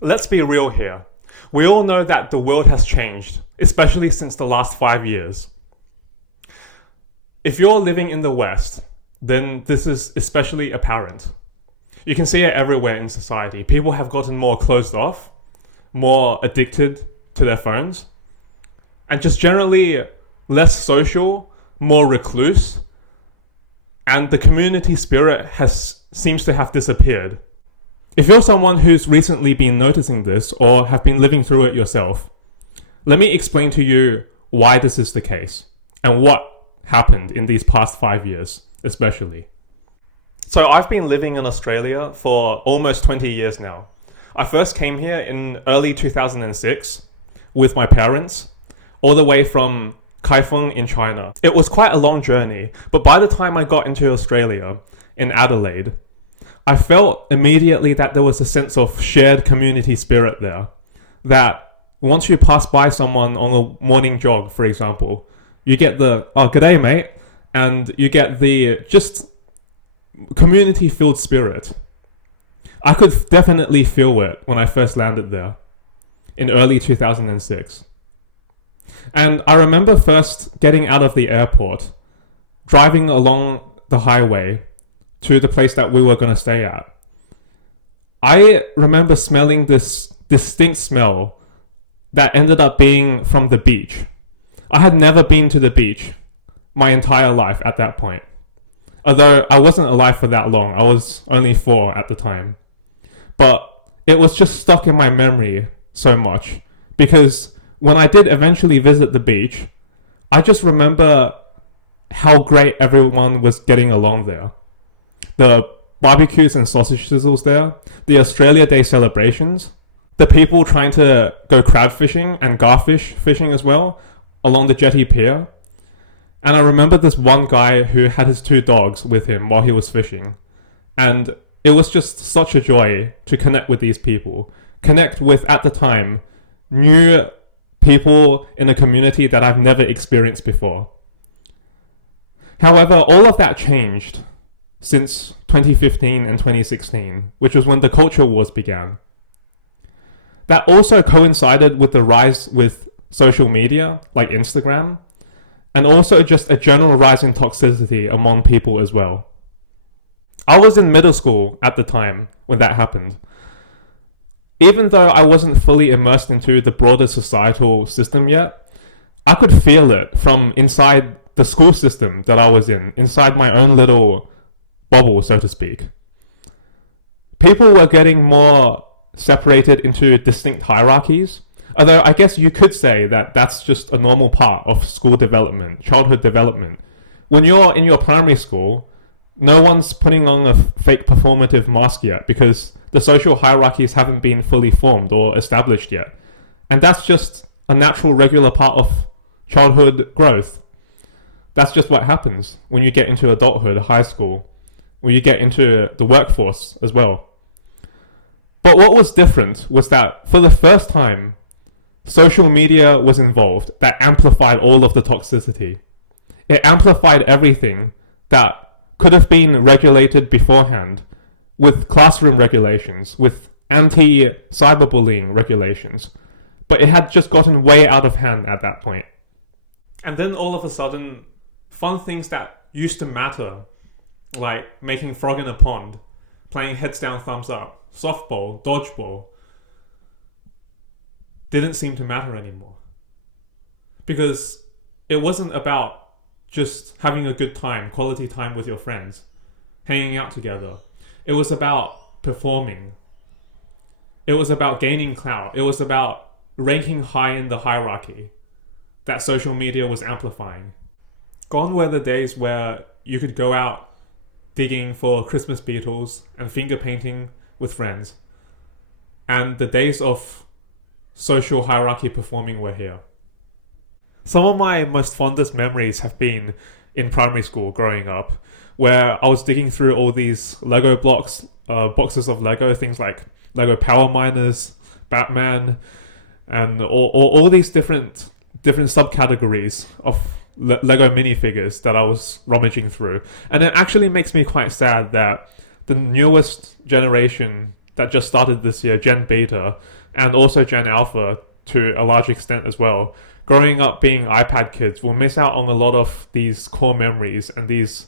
Let's be real here. We all know that the world has changed, especially since the last 5 years. If you're living in the West, then this is especially apparent. You can see it everywhere in society. People have gotten more closed off, more addicted to their phones, and just generally less social, more recluse, and the community spirit seems to have disappeared. If you're someone who's recently been noticing this or have been living through it yourself, let me explain to you why this is the case and what happened in these past 5 years, especially. So I've been living in Australia for almost 20 years now. I first came here in early 2006 with my parents, all the way from Kaifeng in China. It was quite a long journey, but by the time I got into Australia, in Adelaide, I felt immediately that there was a sense of shared community spirit there. That once you pass by someone on a morning jog, for example, you get the, oh, g'day mate, and you get the just community-filled spirit. I could definitely feel it when I first landed there in early 2006. And I remember first getting out of the airport, driving along the highway to the place that we were going to stay at. I remember smelling this distinct smell that ended up being from the beach. I had never been to the beach my entire life at that point. Although I wasn't alive for that long, I was only 4 at the time. But it was just stuck in my memory so much because when I did eventually visit the beach, I just remember how great everyone was getting along there. The barbecues and sausage sizzles there, the Australia Day celebrations, the people trying to go crab fishing and garfish fishing as well along the jetty pier. And I remember this one guy who had his 2 dogs with him while he was fishing. And it was just such a joy to connect with these people. Connect with, at the time, new people in a community that I've never experienced before. However, all of that changed since 2015 and 2016, which was when the culture wars began. That also coincided with the rise with social media, like Instagram, and also just a general rise in toxicity among people as well. I was in middle school at the time when that happened. Even though I wasn't fully immersed into the broader societal system yet, I could feel it from inside the school system that I was in, inside my own little bubble, so to speak. People were getting more separated into distinct hierarchies, although I guess you could say that that's just a normal part of school development, childhood development. When you're in your primary school, no one's putting on a fake performative mask yet because the social hierarchies haven't been fully formed or established yet. And that's just a natural, regular part of childhood growth. That's just what happens when you get into adulthood, high school, when you get into the workforce as well. But what was different was that for the first time, social media was involved that amplified all of the toxicity. It amplified everything that could have been regulated beforehand with classroom regulations, with anti-cyberbullying regulations. But it had just gotten way out of hand at that point. And then all of a sudden, fun things that used to matter, like making frog in a pond, playing heads down, thumbs up, softball, dodgeball, didn't seem to matter anymore. Because it wasn't about just having a good time, quality time with your friends, hanging out together. It was about performing. It was about gaining clout. It was about ranking high in the hierarchy that social media was amplifying. Gone were the days where you could go out digging for Christmas beetles and finger painting with friends. And the days of social hierarchy performing were here. Some of my most fondest memories have been in primary school growing up, where I was digging through all these Lego blocks, boxes of Lego, things like Lego Power Miners, Batman, and all these different subcategories of Lego minifigures that I was rummaging through. And it actually makes me quite sad that the newest generation that just started this year, Gen Beta, and also Gen Alpha to a large extent as well, growing up being iPad kids will miss out on a lot of these core memories and these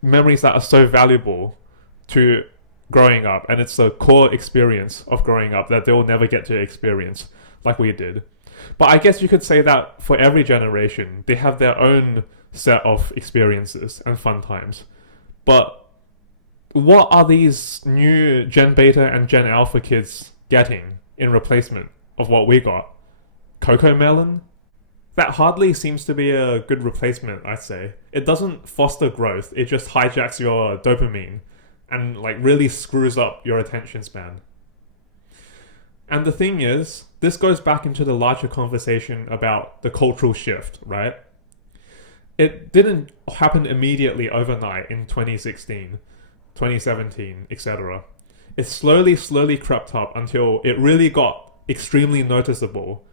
memories that are so valuable to growing up, and it's the core experience of growing up that they'll never get to experience like we did. But I guess you could say that for every generation, they have their own set of experiences and fun times. But what are these new Gen Beta and Gen Alpha kids getting in replacement of what we got? Cocoa Melon? That hardly seems to be a good replacement, I'd say. It doesn't foster growth, it just hijacks your dopamine and like really screws up your attention span. And the thing is, this goes back into the larger conversation about the cultural shift, right? It didn't happen immediately overnight in 2016, 2017, etc. It slowly crept up until it really got extremely noticeable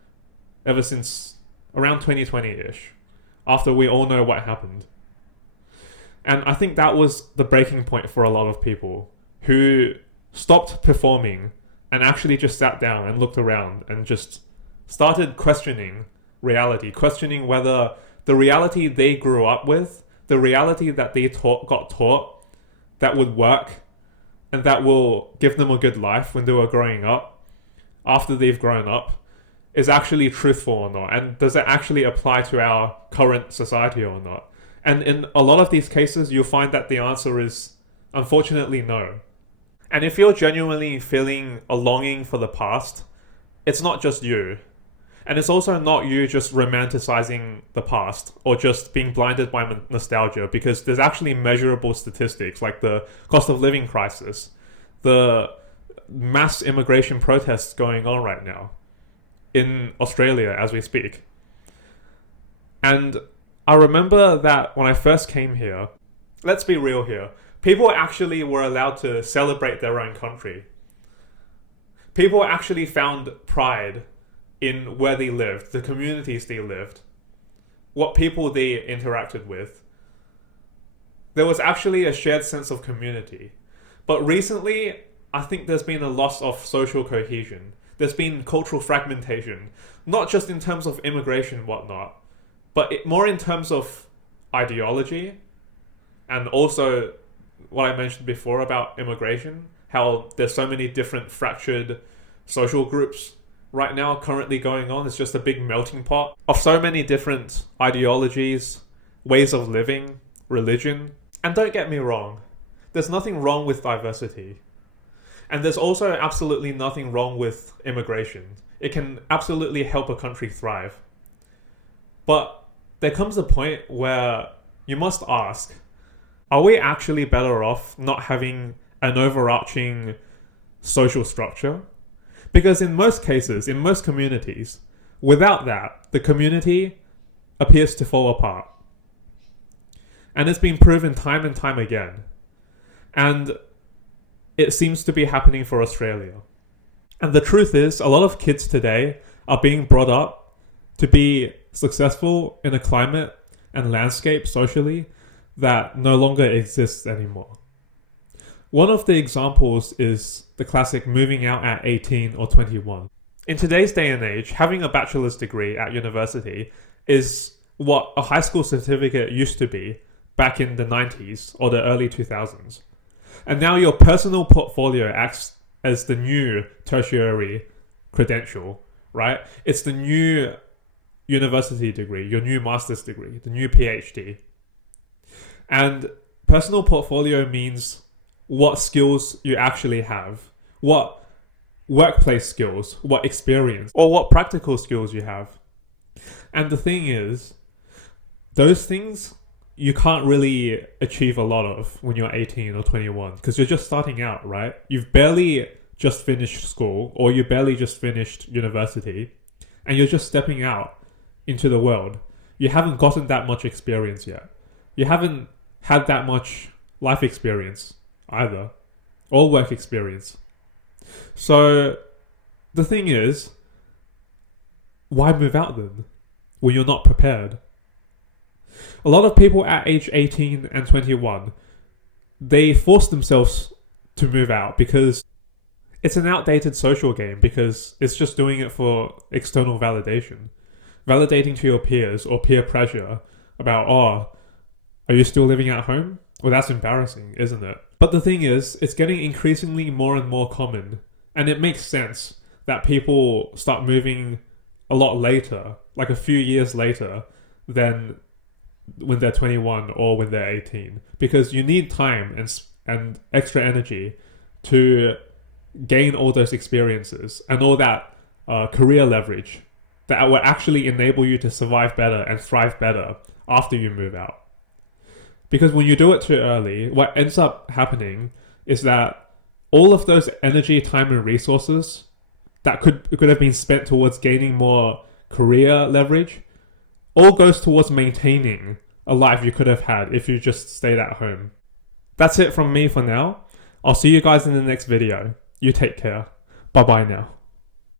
ever since around 2020-ish, after we all know what happened. And I think that was the breaking point for a lot of people who stopped performing and actually just sat down and looked around and just started questioning reality, questioning whether the reality they grew up with, the reality that they got taught that would work and that will give them a good life when they were growing up, after they've grown up, is actually truthful or not, and does it actually apply to our current society or not? And in a lot of these cases, you'll find that the answer is, unfortunately, no. And if you're genuinely feeling a longing for the past, it's not just you. And it's also not you just romanticizing the past or just being blinded by nostalgia, because there's actually measurable statistics like the cost of living crisis, the mass immigration protests going on right now in Australia as we speak. And I remember that when I first came here, let's be real here, people actually were allowed to celebrate their own country. People actually found pride in where they lived, the communities they lived, what people they interacted with. There was actually a shared sense of community. But recently, I think there's been a loss of social cohesion. There's been cultural fragmentation, not just in terms of immigration and whatnot, but more in terms of ideology, and also what I mentioned before about immigration, how there's so many different fractured social groups right now currently going on. It's just a big melting pot of so many different ideologies, ways of living, religion. And don't get me wrong, there's nothing wrong with diversity. And there's also absolutely nothing wrong with immigration. It can absolutely help a country thrive. But there comes a point where you must ask, are we actually better off not having an overarching social structure? Because in most cases, in most communities, without that, the community appears to fall apart. And it's been proven time and time again. And it seems to be happening for Australia. And the truth is, a lot of kids today are being brought up to be successful in a climate and landscape socially that no longer exists anymore. One of the examples is the classic moving out at 18 or 21. In today's day and age, having a bachelor's degree at university is what a high school certificate used to be back in the 90s or the early 2000s. And now your personal portfolio acts as the new tertiary credential, right? It's the new university degree, your new master's degree, the new PhD. And personal portfolio means what skills you actually have, what workplace skills, what experience, or what practical skills you have. And the thing is, those things you can't really achieve a lot of when you're 18 or 21, because you're just starting out, right? You've barely just finished school, or you barely just finished university, and you're just stepping out into the world. You haven't gotten that much experience yet. You haven't had that much life experience either, or work experience. So the thing is, why move out then when you're not prepared? A lot of people at age 18 and 21, they force themselves to move out because It's an outdated social game because it's just doing it for external validation. Validating to your peers or peer pressure about, oh, are you still living at home? Well, that's embarrassing, isn't it? But the thing is, it's getting increasingly more and more common, and it makes sense that people start moving a lot later, like a few years later, than when they're 21 or when they're 18, because you need time and extra energy to gain all those experiences and all that career leverage that will actually enable you to survive better and thrive better after you move out. Because when you do it too early, what ends up happening is that all of those energy, time, and resources that could have been spent towards gaining more career leverage all goes towards maintaining a life you could have had if you just stayed at home. That's it from me for now. I'll see you guys in the next video. You take care. Bye bye now.